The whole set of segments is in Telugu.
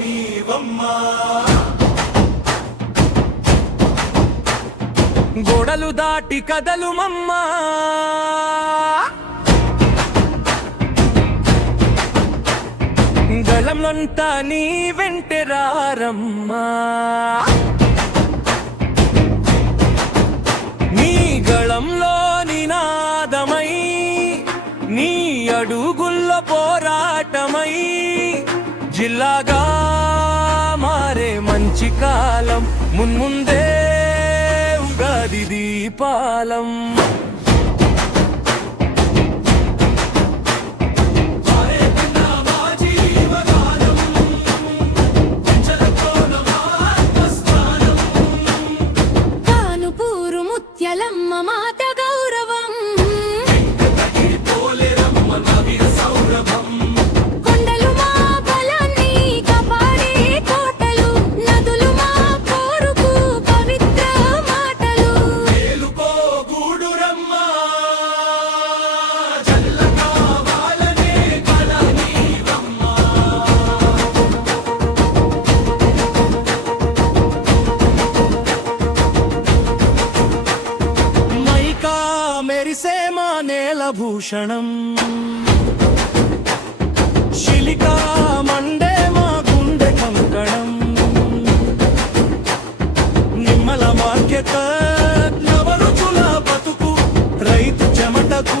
గొడలు గోడలు దాటి కదలు మమ్మా గలంలంతా నీ వెంటరారమ్మా నీ గళంలో నినాదమై నీ అడుగుల్లో పోరాటమై జిల్లాగా మంచి కాలం మున్ముందే ఉగాది దీపాలం. భూషణం. శిలికా మండే మా గుండె కంకణం. నిమ్మల మార్కెట్ నవరుచుల బతుకు రైతు చెమటకు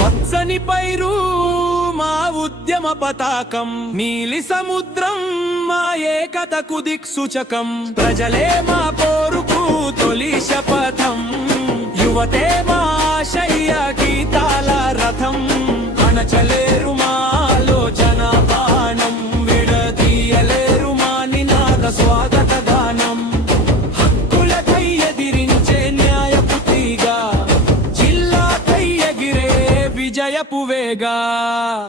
పచ్చని పైరు మా ఉద్యమ పతాకం. నీలి సముద్రం మా ఏకతకు దిక్సూచకం. ప్రజలే మా పోరుకు తొలి శపథం. యువతే మా ఆశయ గీతాల రథం. అణచలేరు మా బాణం. విడదీయలేరు మా నినాద స్వాగత గానం. హక్కులకై ఎదిరించే న్యాయపు తీగ జిల్లాకై ఎగిరే విజయపు వేగా.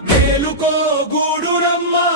మేలుకో గూడురమ్మా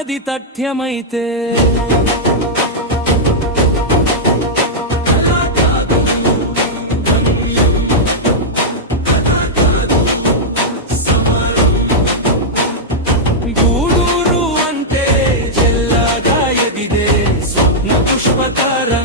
అది తథ్యమైతే. గూడూరు అంటే చెల్లగా ఎదిదే స్వప్న పుష్పకరణ